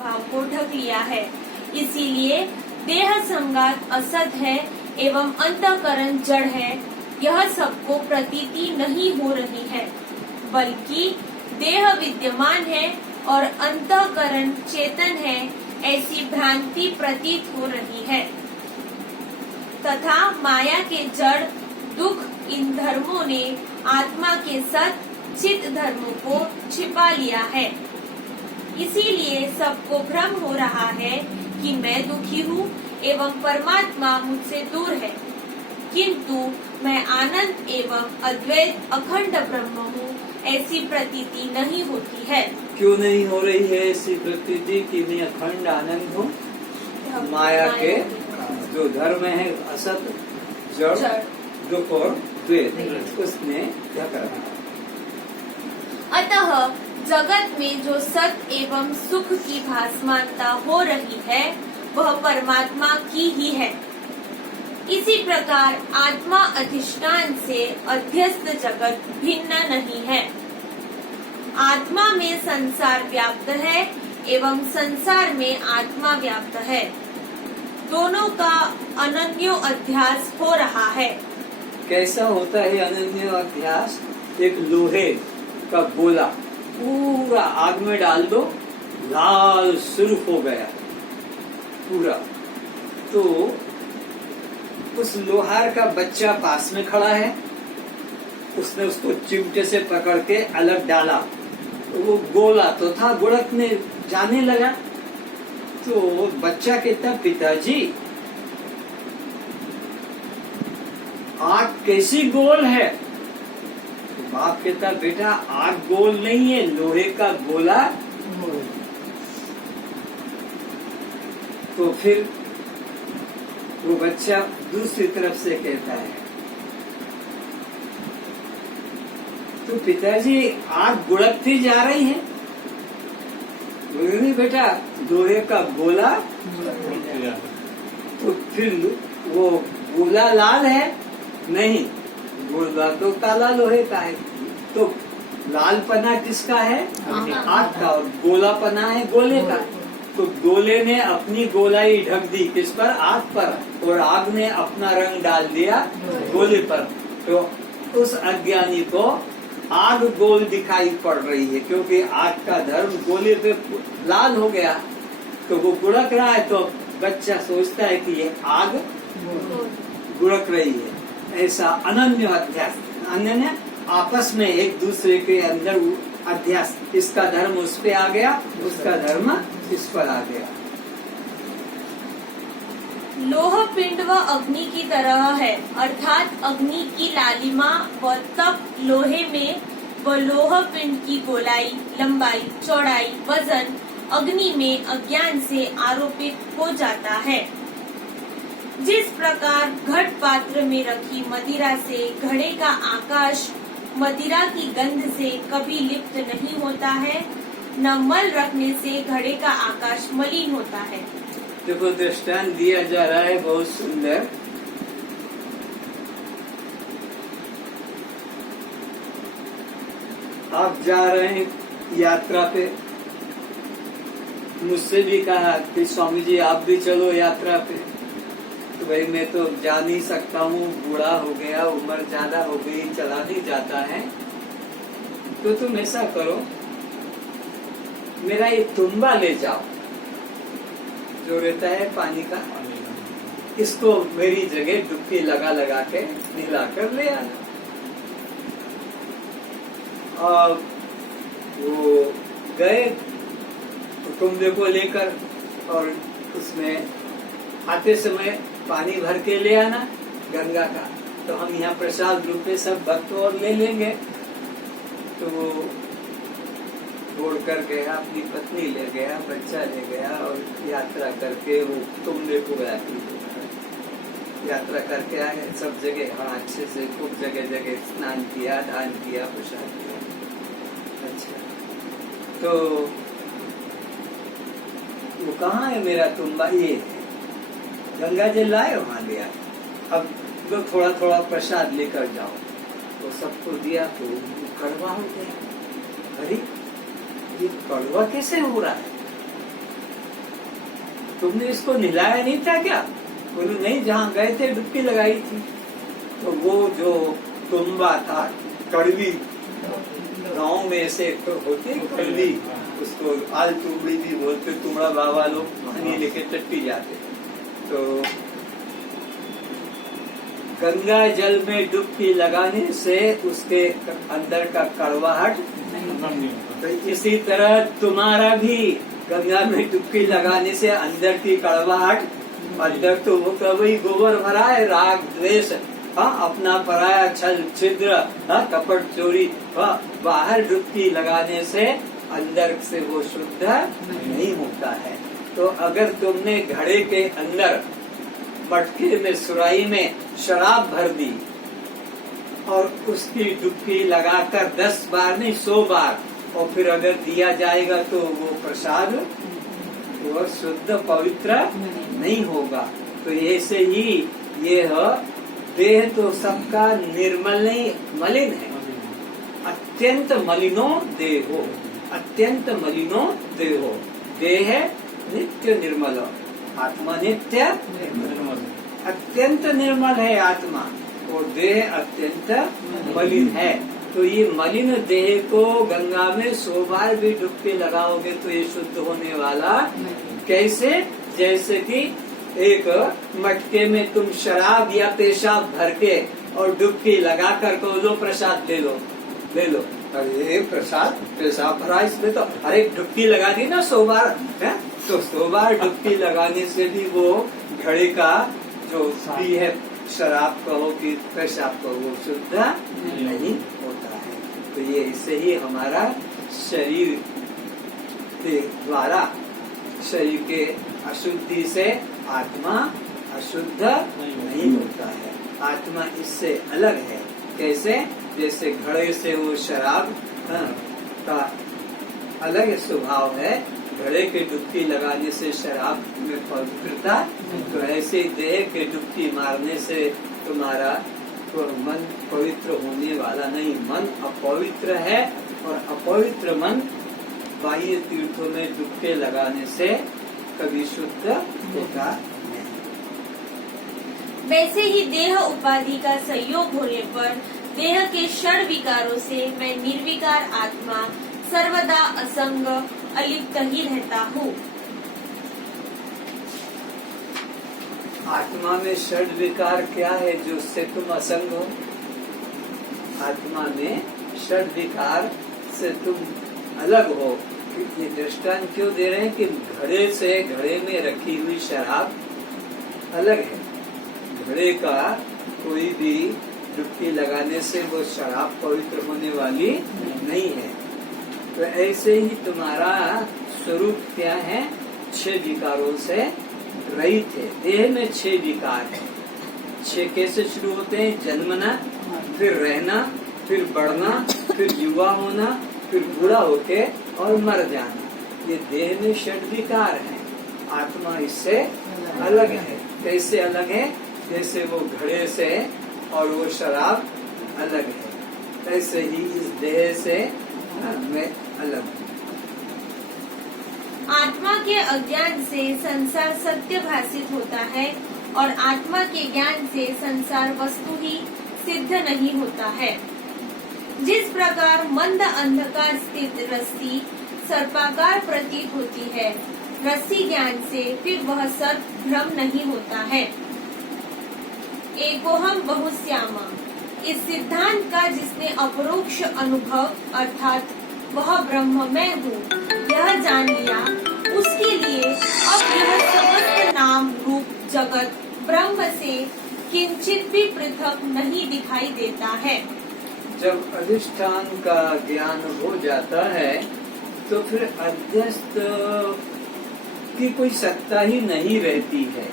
भाव को ढक लिया है। इसीलिए देह संगात असत है एवं अंतःकरण जड़ है, यह सबको प्रतीति नहीं हो रही है, बल्कि देह विद्यमान है और अंतःकरण चेतन है, ऐसी भ्रांति प्रतीत हो रही है। तथा माया के जड़ दुख इन धर्मों ने आत्मा के सत चित धर्मों को छिपा लिया है। इसीलिए सबको भ्रम हो रहा है कि मैं दुखी हूँ एवं परमात्मा मुझसे दूर है, किंतु मैं आनंद एवं अद्वैत अखंड ब्रह्म हूँ, ऐसी प्रतीति नहीं होती है। क्यों नहीं हो रही है ऐसी प्रतीति कि मैं अखंड आनंद हूँ? माया के जो धर्म है असत जड़ दुख और द्वैत उसने ढक रखा। अतः जगत में जो सत एवं सुख की भासमानता हो रही है वह परमात्मा की ही है। इसी प्रकार आत्मा अधिष्ठान से अध्यस्त जगत भिन्न नहीं है। आत्मा में संसार व्याप्त है एवं संसार में आत्मा व्याप्त है। दोनों का अनन्यो अध्यास हो रहा है। कैसा होता है अनन्यो अध्यास? एक लोहे का गोला पूरा आग में डाल दो, लाल सुर्ख हो गया पूरा, तो उस लोहार का बच्चा पास में खड़ा है, उसने उसको चिमटे से पकड़ के अलग डाला, तो वो गोला तो था गुड़कने जाने लगा, तो बच्चा कहता पिताजी आग कैसी गोल है? तो बाप कहता बेटा आग गोल नहीं है, लोहे का गोला। तो फिर वो बच्चा दूसरी तरफ से कहता है तो पिताजी आग गुड़कती जा रही है। नहीं बेटा लोहे का गोला। तो फिर वो गोला लाल है? नहीं, गोला तो काला लोहे का है। तो लाल पना किसका है? आग का। और गोला पना है गोले का। तो गोले ने अपनी गोलाई ढक दी किस पर? आग पर, और आग ने अपना रंग डाल दिया गोले पर। तो उस अज्ञानी को आग गोल दिखाई पड़ रही है, क्योंकि आग का धर्म गोले पे लाल हो गया, तो वो गुड़क रहा है। तो बच्चा सोचता है कि ये आग गुड़क रही है। ऐसा अनन्य अध्यास, अनन्य आपस में एक दूसरे के अंदर अध्यास, इसका धर्म उस पे आ गया, उसका धर्म इस पर आ गया। लोह पिंड व अग्नि की तरह है, अर्थात अग्नि की लालिमा व तप लोहे में व लोह पिंड की गोलाई, लंबाई, चौड़ाई, वजन अग्नि में अज्ञान से आरोपित हो जाता है। जिस प्रकार घट पात्र में रखी मदिरा से घड़े का आकाश मदिरा की गंध से कभी लिप्त नहीं होता है, न मल रखने से घड़े का आकाश मलिन होता है। देखो दृष्टांत दिया जा रहा है बहुत सुंदर। आप जा रहे हैं यात्रा पे, मुझसे भी कहा कि स्वामी जी आप भी चलो यात्रा पे। तो भाई मैं तो जा नहीं सकता हूँ, बूढ़ा हो गया, उम्र ज्यादा हो गई, चला नहीं जाता है। तो तुम ऐसा करो, मेरा ये तुम्बा ले जाओ जो रहता है पानी का, इसको मेरी जगह डुबकी लगा लगा के नहला कर ले आना। और वो गए तुम्बे को लेकर, और उसमें आते समय पानी भर के ले आना गंगा का। तो हम यहाँ प्रसाद रूप में सब भक्त और ले लेंगे। तो वो छोड़ कर गया, अपनी पत्नी ले गया, बच्चा ले गया, और यात्रा करके वो तुम्बे को गया। यात्रा करके आए, सब जगह हाँ अच्छे से खूब जगह जगह स्नान किया, दान किया, प्रसाद किया। अच्छा, तो वो कहाँ है मेरा तुम्बा? ये गंगा जल लाए, वहां लिया। अब तो थोड़ा थोड़ा प्रसाद लेकर जाओ। तो सबको दिया तो कड़वा हो गया। अरे ये कड़वा कैसे हो रहा है? तुमने इसको नहलाया नहीं था क्या? बोले नहीं, जहाँ गए थे डुबकी लगाई थी। तो वो जो तुम्बा था, कड़वी, गाँव में ऐसे होते कड़वी, उसको आल तुबड़ी भी बोलते, तुमड़ा बाबा लोग पानी लेके टट्टी जाते। तो गंगा जल में डुबकी लगाने से उसके अंदर का कड़वाहट तो इसी तरह तुम्हारा भी गंगा में डुबकी लगाने से अंदर की कड़वाहट, अंदर तो वो कभी गोबर भरा है, राग द्वेष, हाँ, अपना पराया, छल छिद्र, हाँ, कपट चोरी, हाँ, बाहर डुबकी लगाने से अंदर से वो शुद्ध नहीं होता है। तो अगर तुमने घड़े के अंदर मटके में, सुराही में शराब भर दी और उसकी डुबकी लगाकर 10 बार नहीं 100 बार, और फिर अगर दिया जाएगा तो वो प्रसाद वो शुद्ध पवित्र नहीं होगा। तो ऐसे ही ये देह तो सबका निर्मल नहीं, मलिन है। अत्यंत मलिनो देहो, अत्यंत मलिनो देहो। देह नित्य निर्मल, आत्मा नित्य निर्मल, अत्यंत निर्मल है आत्मा, और देह अत्यंत मलिन है। तो ये मलिन देह को गंगा में 100 बार भी डुबकी लगाओगे तो ये शुद्ध होने वाला कैसे? जैसे कि एक मटके में तुम शराब या पेशाब भर के और डुबकी लगा कर को लो प्रसाद ले लो, ले लो। अरे प्रसाद पेशाब भरा, इसमें तो अरे डुबकी लगा दी ना 100 बार है, तो 100 बार डुबकी लगाने से भी वो घड़े का जो भी है, शराब कहो कि पेशाब कहो, वो शुद्ध नहीं होता है। तो ये इससे ही हमारा शरीर के द्वारा, शरीर के अशुद्धि से आत्मा अशुद्ध नहीं होता है। आत्मा इससे अलग है। कैसे? जैसे घड़े से वो शराब का अलग स्वभाव है, घड़े के डुबकी लगाने से शराब में पवित्रता, तो ऐसे देह के डुबकी मारने से तुम्हारा तो मन पवित्र होने वाला नहीं, मन अपवित्र है। और अपवित्र मन बाह्य तीर्थों में डुबके लगाने से कभी शुद्ध होता नहीं। वैसे ही देह उपाधि का संयोग होने पर देह के षड विकारों से मैं निर्विकार आत्मा सर्वदा असंग अलिप्त ही रहता हूँ। आत्मा में षड विकार क्या है जो उससे तुम असंग हो? आत्मा में षड विकार से तुम अलग हो। ये दृष्टांत क्यों दे रहे हैं कि घड़े से, घड़े में रखी हुई शराब अलग है। घड़े का कोई भी डुबकी लगाने से वो शराब पवित्र होने वाली नहीं है। तो ऐसे ही तुम्हारा स्वरूप क्या है? 6 विकारों से रहित है। देह में 6 विकार है। 6 कैसे शुरू होते हैं? जन्मना, फिर रहना, फिर बढ़ना, फिर युवा होना, फिर बूढ़ा होके और मर जाना। ये देह में 6 विकार है। आत्मा इससे अलग है। कैसे अलग है? जैसे वो घड़े से और वो शराब अलग है, ऐसे ही इस देह से मैं अलग हूँ। आत्मा के अज्ञान से संसार सत्य भाषित होता है और आत्मा के ज्ञान से संसार वस्तु ही सिद्ध नहीं होता है। जिस प्रकार मंद अंधकार स्थित रस्सी सर्पाकार प्रतीत होती है, रस्सी ज्ञान से फिर वह सर्प भ्रम नहीं होता है। एकोहम बहुश्यामा, इस सिद्धांत का जिसने अपरोक्ष अनुभव अर्थात वह ब्रह्म मैं हूँ यह जान लिया, उसके लिए अब यह समस्त नाम रूप जगत ब्रह्म से किंचित भी पृथक नहीं दिखाई देता है। जब अधिष्ठान का ज्ञान हो जाता है तो फिर अध्यस्त की कोई सत्ता ही नहीं रहती है।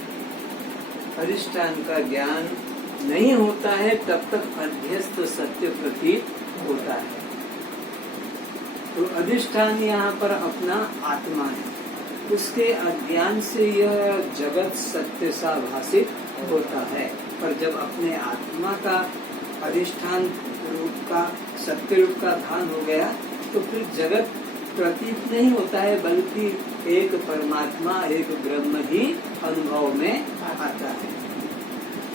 अधिष्ठान का ज्ञान नहीं होता है तब तक अध्यस्त सत्य प्रतीत होता है। तो अधिष्ठान यहाँ पर अपना आत्मा है, उसके अज्ञान से यह जगत सत्य सा भाषित होता है। पर जब अपने आत्मा का अधिष्ठान रूप का सत्य रूप का भान हो गया तो फिर जगत प्रतीत नहीं होता है, बल्कि एक परमात्मा एक ब्रह्म ही अनुभव में आता